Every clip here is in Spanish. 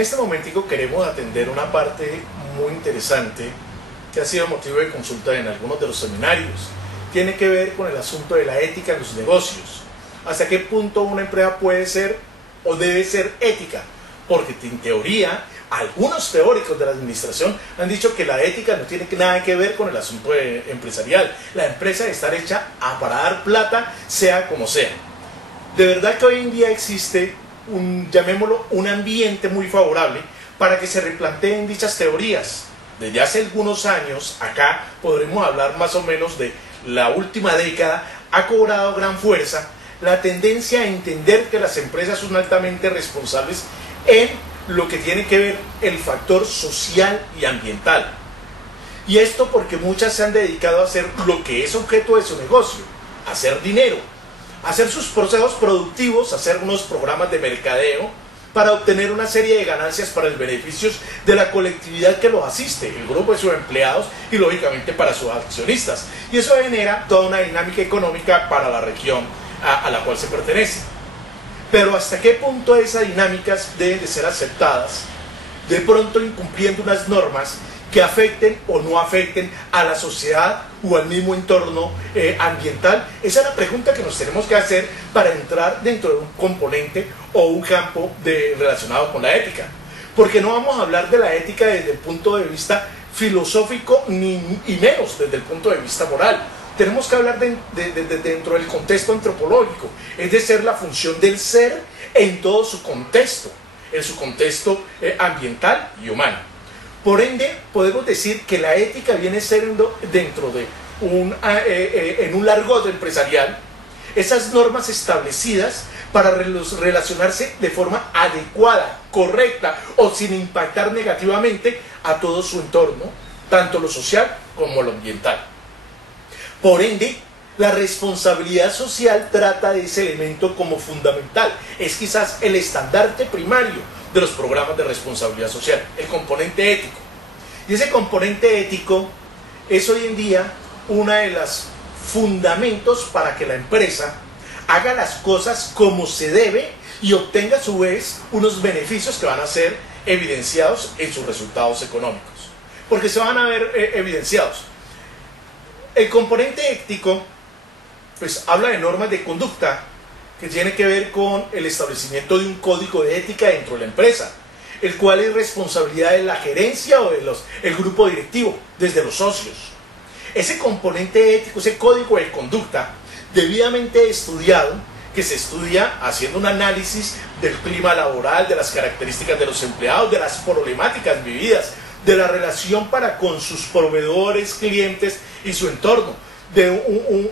este momentico queremos atender una parte muy interesante que ha sido motivo de consulta en algunos de los seminarios. Tiene que ver con el asunto de la ética en los negocios. ¿Hasta qué punto una empresa puede ser o debe ser ética? Porque en teoría, algunos teóricos de la administración han dicho que la ética no tiene nada que ver con el asunto empresarial. La empresa debe estar hecha para dar plata, sea como sea. De verdad que hoy en día existe llamémoslo, un ambiente muy favorable para que se replanteen dichas teorías. Desde hace algunos años, acá podremos hablar más o menos de la última década, ha cobrado gran fuerza la tendencia a entender que las empresas son altamente responsables en lo que tiene que ver el factor social y ambiental. Y esto porque muchas se han dedicado a hacer lo que es objeto de su negocio, hacer dinero, hacer sus procesos productivos, hacer unos programas de mercadeo para obtener una serie de ganancias para los beneficios de la colectividad que los asiste, el grupo de sus empleados y lógicamente para sus accionistas. Y eso genera toda una dinámica económica para la región a la cual se pertenece. Pero hasta qué punto esas dinámicas deben de ser aceptadas, de pronto incumpliendo unas normas que afecten o no afecten a la sociedad o al mismo entorno ambiental. Esa es la pregunta que nos tenemos que hacer para entrar dentro de un componente o un campo relacionado con la ética. Porque no vamos a hablar de la ética desde el punto de vista filosófico y menos desde el punto de vista moral. Tenemos que hablar dentro del contexto antropológico, es de ser la función del ser en todo su contexto, en su contexto ambiental y humano. Por ende, podemos decir que la ética viene siendo dentro de en un largoto empresarial, esas normas establecidas para relacionarse de forma adecuada, correcta o sin impactar negativamente a todo su entorno, tanto lo social como lo ambiental. Por ende, la responsabilidad social trata de ese elemento como fundamental. Es quizás el estandarte primario de los programas de responsabilidad social, el componente ético. Y ese componente ético es hoy en día uno de los fundamentos para que la empresa haga las cosas como se debe y obtenga a su vez unos beneficios que van a ser evidenciados en sus resultados económicos. Porque se van a ver evidenciados. El componente ético pues habla de normas de conducta que tiene que ver con el establecimiento de un código de ética dentro de la empresa, el cual es responsabilidad de la gerencia o el grupo directivo, desde los socios. Ese componente ético, ese código de conducta, debidamente estudiado, que se estudia haciendo un análisis del clima laboral, de las características de los empleados, de las problemáticas vividas, de la relación para con sus proveedores, clientes y su entorno, de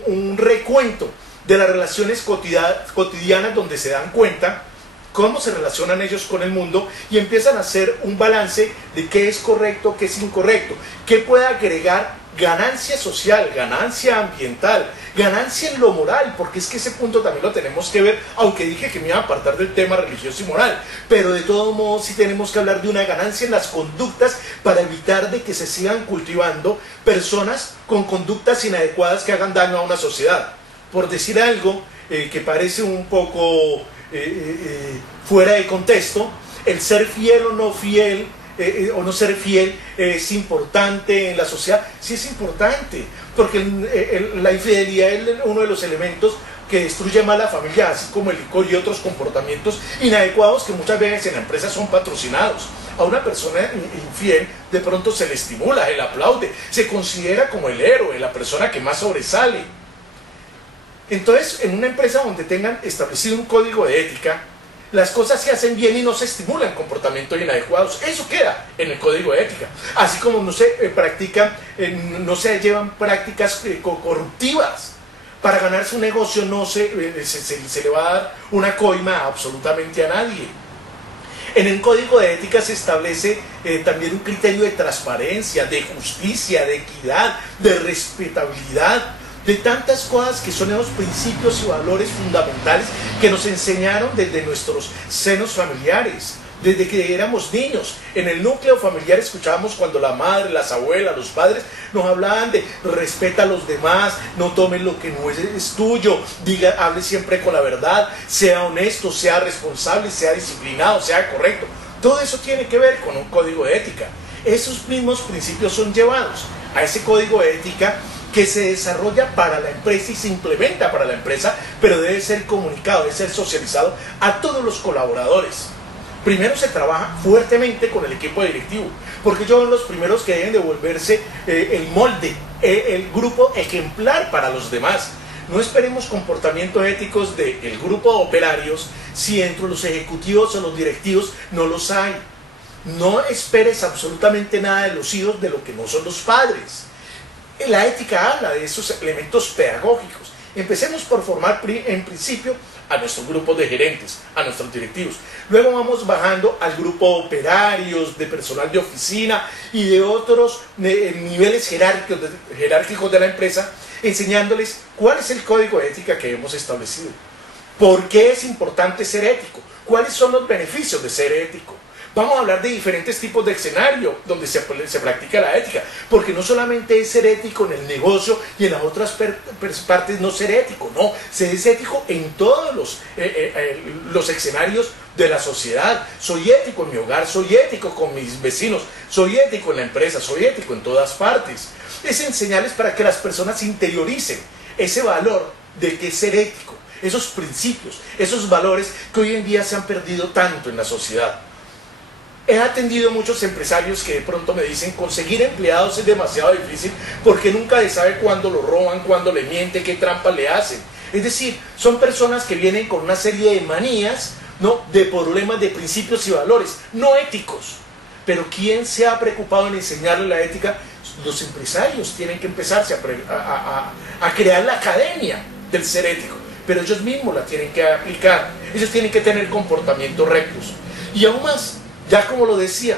un recuento de las relaciones cotidianas donde se dan cuenta cómo se relacionan ellos con el mundo y empiezan a hacer un balance de qué es correcto, qué es incorrecto, qué puede agregar ganancia social, ganancia ambiental, ganancia en lo moral, porque es que ese punto también lo tenemos que ver, aunque dije que me iba a apartar del tema religioso y moral, pero de todos modos sí tenemos que hablar de una ganancia en las conductas para evitar de que se sigan cultivando personas con conductas inadecuadas que hagan daño a una sociedad. Por decir algo que parece un poco fuera de contexto, el ser fiel o no fiel, o no ser fiel es importante en la sociedad. Sí es importante, porque la infidelidad es uno de los elementos que destruye más la familia, así como el licor y otros comportamientos inadecuados que muchas veces en la empresa son patrocinados. A una persona infiel de pronto se le estimula, se le aplaude, se considera como el héroe, la persona que más sobresale. Entonces, en una empresa donde tengan establecido un código de ética, las cosas se hacen bien y no se estimulan comportamientos inadecuados. Eso queda en el código de ética. Así como no se practican, no se llevan prácticas corruptivas. Para ganarse un negocio no se le va a dar una coima absolutamente a nadie. En el código de ética se establece también un criterio de transparencia, de justicia, de equidad, de respetabilidad, de tantas cosas que son esos principios y valores fundamentales que nos enseñaron desde nuestros senos familiares, desde que éramos niños. En el núcleo familiar escuchábamos cuando la madre, las abuelas, los padres nos hablaban de respeta a los demás, no tomes lo que no es tuyo, hable siempre con la verdad, sea honesto, sea responsable, sea disciplinado, sea correcto. Todo eso tiene que ver con un código de ética. Esos mismos principios son llevados a ese código de ética que se desarrolla para la empresa y se implementa para la empresa, pero debe ser comunicado, debe ser socializado a todos los colaboradores. Primero se trabaja fuertemente con el equipo directivo, porque ellos son los primeros que deben de volverse el molde, el grupo ejemplar para los demás. No esperemos comportamientos éticos del grupo de operarios si entre los ejecutivos o los directivos no los hay. No esperes absolutamente nada de los hijos de lo que no son los padres. La ética habla de esos elementos pedagógicos. Empecemos por formar en principio a nuestros grupos de gerentes, a nuestros directivos. Luego vamos bajando al grupo de operarios, de personal de oficina y de otros niveles jerárquicos de la empresa, enseñándoles cuál es el código de ética que hemos establecido. ¿Por qué es importante ser ético? ¿Cuáles son los beneficios de ser ético? Vamos a hablar de diferentes tipos de escenario donde se practica la ética, porque no solamente es ser ético en el negocio y en las otras partes no ser ético, no, se es ético en todos los escenarios de la sociedad. Soy ético en mi hogar, soy ético con mis vecinos, soy ético en la empresa, soy ético en todas partes. Es enseñarles para que las personas interioricen ese valor de que es ser ético, esos principios, esos valores que hoy en día se han perdido tanto en la sociedad. He atendido muchos empresarios que de pronto me dicen conseguir empleados es demasiado difícil porque nunca se sabe cuándo lo roban, cuándo le mienten, qué trampa le hacen. Es decir, son personas que vienen con una serie de manías, ¿no?, de problemas de principios y valores no éticos. Pero ¿quién se ha preocupado en enseñarle la ética? Los empresarios tienen que empezarse a crear la academia del ser ético, pero ellos mismos la tienen que aplicar. Ellos tienen que tener comportamientos rectos. Y aún más, ya como lo decía,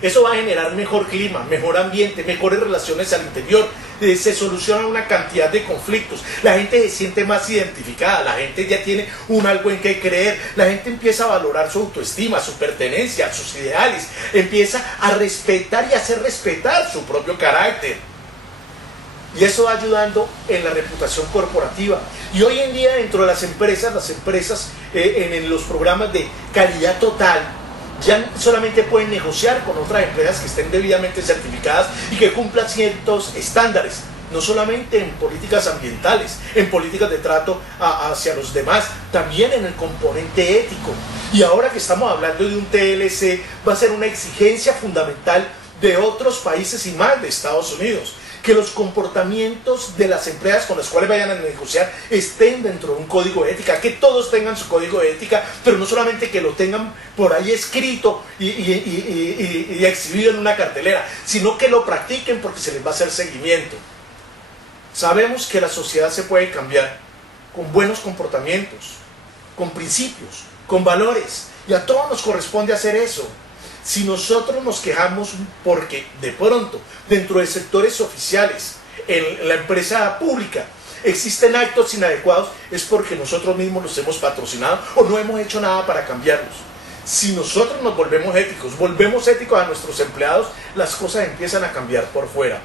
eso va a generar mejor clima, mejor ambiente, mejores relaciones al interior, se soluciona una cantidad de conflictos, la gente se siente más identificada, la gente ya tiene un algo en que creer, la gente empieza a valorar su autoestima, su pertenencia, sus ideales, empieza a respetar y a hacer respetar su propio carácter. Y eso va ayudando en la reputación corporativa. Y hoy en día dentro de las empresas en los programas de calidad total, ya solamente pueden negociar con otras empresas que estén debidamente certificadas y que cumplan ciertos estándares, no solamente en políticas ambientales, en políticas de trato hacia los demás, también en el componente ético. Y ahora que estamos hablando de un TLC, va a ser una exigencia fundamental de otros países y más de Estados Unidos, que los comportamientos de las empresas con las cuales vayan a negociar estén dentro de un código de ética, que todos tengan su código de ética, pero no solamente que lo tengan por ahí escrito y exhibido en una cartelera, sino que lo practiquen porque se les va a hacer seguimiento. Sabemos que la sociedad se puede cambiar con buenos comportamientos, con principios, con valores, y a todos nos corresponde hacer eso. Si nosotros nos quejamos porque de pronto dentro de sectores oficiales, en la empresa pública, existen actos inadecuados, es porque nosotros mismos los hemos patrocinado o no hemos hecho nada para cambiarlos. Si nosotros nos volvemos éticos a nuestros empleados, las cosas empiezan a cambiar por fuera.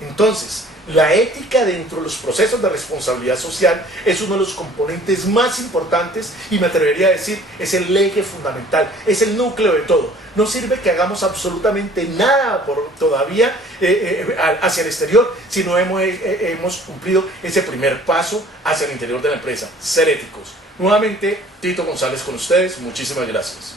Entonces, la ética dentro de los procesos de responsabilidad social es uno de los componentes más importantes y me atrevería a decir, es el eje fundamental, es el núcleo de todo. No sirve que hagamos absolutamente nada todavía hacia el exterior si no hemos cumplido ese primer paso hacia el interior de la empresa, ser éticos. Nuevamente, Tito González con ustedes, muchísimas gracias.